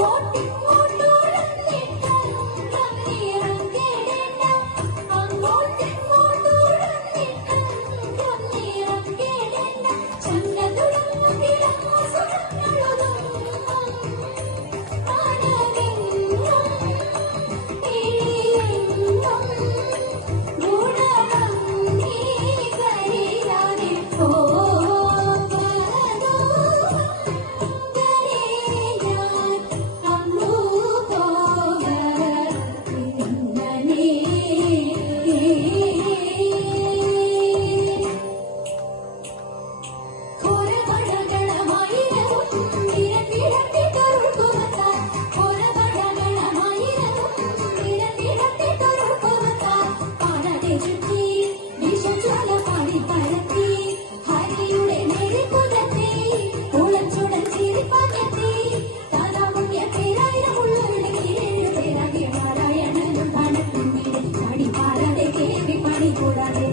what? ছোড়ারে